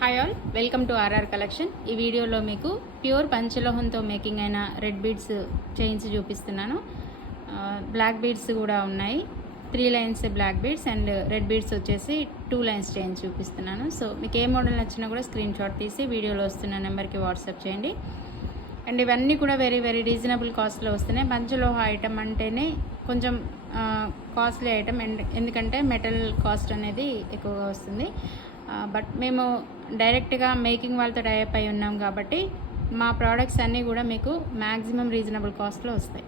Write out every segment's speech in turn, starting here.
Hi all, welcome to RR collection. ఈ వీడియోలో మీకు ప్యూర్ పంచలోహంతో మేకింగ్ అయిన రెడ్ బీడ్స్ చైన్స్ చూపిస్తున్నాను. బ్లాక్ బీడ్స్ కూడా ఉన్నాయి. 3 lines black beads and red beads వచ్చేసి 2 లైన్స్ చైన్స్ చూపిస్తున్నాను. సో మీకు ఏ మోడల్ నచ్చినా కూడా స్క్రీన్ షాట్ తీసి వీడియోలో వస్తున్న నెంబర్కి వాట్సాప్ చేయండి. అండ్ ఇవన్నీ కూడా వెరీ వెరీ రీజనబుల్ కాస్ట్లో వస్తున్నాయి. పంచలోహ ఐటమ్ అంటేనే కొంచెం కాస్ట్లీ ఐటమ్, అండ్ ఎందుకంటే మెటల్ కాస్ట్ అనేది ఎక్కువగా వస్తుంది. బట్ మేము డైరెక్ట్గా మేకింగ్ వాళ్ళతో టైప్ అయి ఉన్నాం కాబట్టి మా ప్రోడక్ట్స్ అన్నీ కూడా మీకు మ్యాక్సిమం రీజనబుల్ కాస్ట్లో వస్తాయి.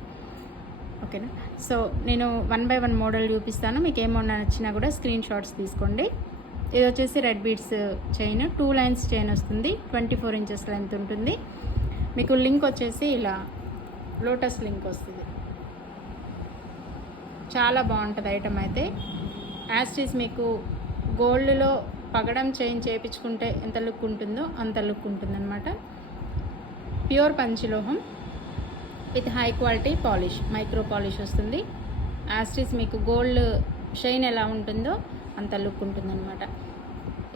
ఓకేనా? సో నేను 1 by 1 మోడల్ చూపిస్తాను. మీకు ఏ మోడల్ నచ్చినా కూడా స్క్రీన్ షాట్స్ తీసుకోండి. ఇది వచ్చేసి red beads chain, 2 lines chain వస్తుంది. 24 ఇంచెస్ లెంత్ ఉంటుంది. మీకు లింక్ వచ్చేసి ఇలా లోటస్ లింక్ వస్తుంది. చాలా బాగుంటుంది ఐటమ్ అయితే. యాస్టీస్ మీకు గోల్డ్లో పగడం చైన్ చేయించుకుంటే ఎంత లుక్ ఉంటుందో అంత లుక్ ఉంటుందన్నమాట. ప్యూర్ పంచలోహం with high quality polish, micro polish వస్తుంది. యాస్టీస్ మీకు గోల్డ్ షైన్ ఎలా ఉంటుందో అంత లుక్ ఉంటుందన్నమాట.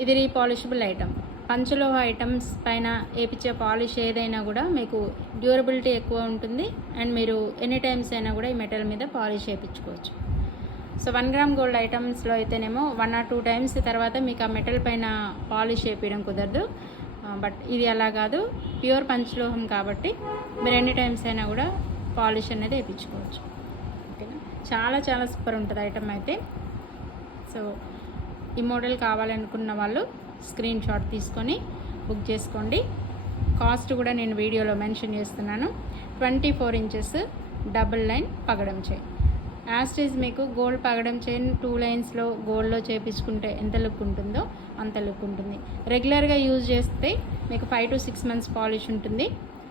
ఇది రీపాలిషబుల్ ఐటమ్. పంచలోహ ఐటమ్స్ పైన వేయించే పాలిష్ ఏదైనా కూడా మీకు డ్యూరబిలిటీ ఎక్కువ ఉంటుంది. అండ్ మీరు ఎనీ టైమ్స్ అయినా కూడా ఈ మెటల్ మీద పాలిష్ వేయించుకోవచ్చు. సో 1 గ్రామ్ గోల్డ్ ఐటమ్స్లో అయితేనేమో 1 or 2 టైమ్స్ తర్వాత మీకు ఆ మెటల్ పైన పాలిష్ వేయడం కుదరదు. బట్ ఇది అలా కాదు, ప్యూర్ పంచలోహం కాబట్టి మీరు ఎన్ని టైమ్స్ అయినా కూడా పాలిష్ అనేది వేయించుకోవచ్చు. ఓకేనా? చాలా చాలా సూపర్ ఉంటుంది ఐటమ్ అయితే. సో ఈ మోడల్ కావాలనుకున్న వాళ్ళు స్క్రీన్ షాట్ తీసుకొని బుక్ చేసుకోండి. కాస్ట్ కూడా నేను వీడియోలో మెన్షన్ చేస్తున్నాను. 24 ఇంచెస్ డబుల్ లైన్ పగడం చైన్. యాస్టీస్ మీకు గోల్డ్ పగడం చైన్ 2 లైన్స్లో గోల్డ్లో చేయించుకుంటే ఎంత లుక్ ఉంటుందో అంత లుక్ ఉంటుంది. రెగ్యులర్గా యూజ్ చేస్తే మీకు 5 to 6 months పాలిష్ ఉంటుంది.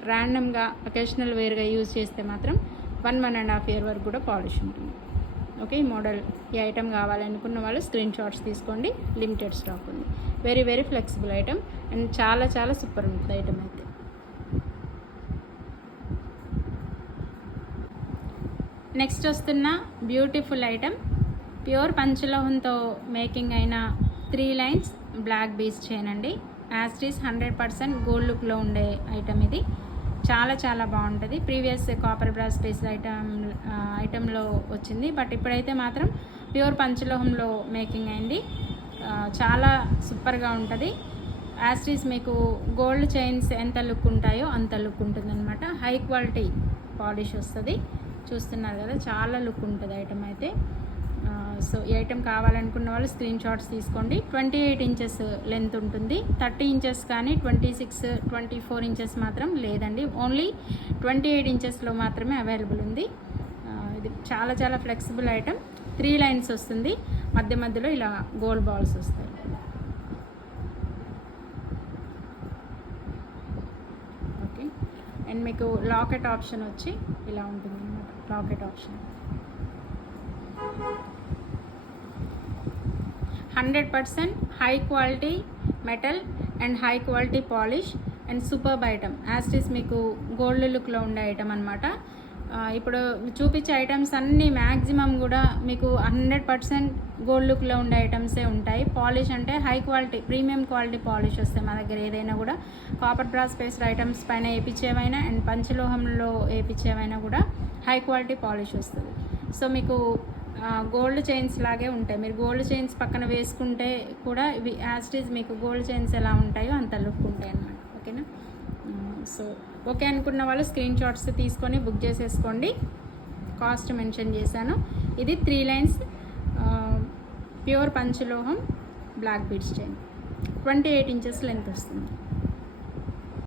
ర్యాండమ్గా అకేషనల్ వేర్గా యూజ్ చేస్తే మాత్రం 1.5 year వరకు కూడా పాలిష్ ఉంటుంది. ఓకే, ఈ మోడల్ ఈ ఐటమ్ కావాలనుకున్న వాళ్ళు స్క్రీన్ షాట్స్ తీసుకోండి. లిమిటెడ్ స్టాక్ ఉంది. Very very flexible item and చాలా చాలా సూపర్ ఉంటుంది ఐటమ్ అయితే. నెక్స్ట్ వస్తున్న బ్యూటిఫుల్ ఐటమ్ ప్యూర్ పంచలోహంతో మేకింగ్ అయిన 3 లైన్స్ బ్లాక్ బీడ్స్ చైన్ అండి. యాస్టీస్ 100% గోల్డ్ లుక్లో ఉండే ఐటమ్ ఇది. చాలా చాలా బాగుంటుంది. ప్రీవియస్ కాపర్ బ్రాస్ బేస్ ఐటంలో వచ్చింది, బట్ ఇప్పుడైతే మాత్రం ప్యూర్ పంచలోహంలో మేకింగ్ అయింది. చాలా సూపర్గా ఉంటుంది. యాస్టీస్ మీకు గోల్డ్ చైన్స్ ఎంత లుక్ ఉంటాయో అంత లుక్ ఉంటుందన్నమాట. హై క్వాలిటీ పాలిష్ వస్తుంది. చూస్తున్నారు కదా, చాలా లుక్ ఉంటుంది ఐటమ్ అయితే. సో ఈ ఐటమ్ కావాలనుకున్న వాళ్ళు స్క్రీన్ షాట్స్ తీసుకోండి. 28 ఇంచెస్ లెంత్ ఉంటుంది. 30 ఇంచెస్ కానీ 26, 24 ఇంచెస్ మాత్రం లేదండి. ఓన్లీ 28 ఇంచెస్లో మాత్రమే అవైలబుల్ ఉంది. ఇది చాలా చాలా ఫ్లెక్సిబుల్ ఐటమ్. 3 లైన్స్ వస్తుంది. మధ్య మధ్యలో ఇలా గోల్డ్ బాల్స్ వస్తాయి. ఓకే, అండ్ మీకు లాకెట్ ఆప్షన్ వచ్చి ఇలా ఉంటుంది అన్నమాట. Locket option 100% high quality metal and high quality polish and superb item. యాస్టీస్ మీకు గోల్డ్ లుక్లో ఉండే ఐటమ్ అనమాట. ఇప్పుడు చూపించే ఐటమ్స్ అన్నీ మ్యాక్సిమం కూడా మీకు 100% గోల్డ్ లుక్లో ఉండే ఐటమ్సే ఉంటాయి. పాలిష్ అంటే high quality premium quality polish వస్తాయి మా దగ్గర. ఏదైనా కూడా కాపర్ బ్రాస్ బేస్డ్ ఐటమ్స్ పైన వేయించేవైనా అండ్ పంచలోహంలో వేయించేవైనా కూడా హై క్వాలిటీ పాలిష్ వస్తుంది. సో మీకు గోల్డ్ చైన్స్ లాగే ఉంటాయి. మీరు గోల్డ్ చైన్స్ పక్కన వేసుకుంటే కూడా ఇవి యాస్టీస్ మీకు గోల్డ్ చైన్స్ ఎలా ఉంటాయో అంత లుక్ ఉంటాయి అన్నమాట. ఓకేనా? సో ఓకే అనుకున్న వాళ్ళు స్క్రీన్ షాట్స్ తీసుకొని బుక్ చేసేసుకోండి. కాస్ట్ మెన్షన్ చేశాను. ఇది 3 లైన్స్ ప్యూర్ పంచలోహం black beads chain, 28 inches length వస్తుంది.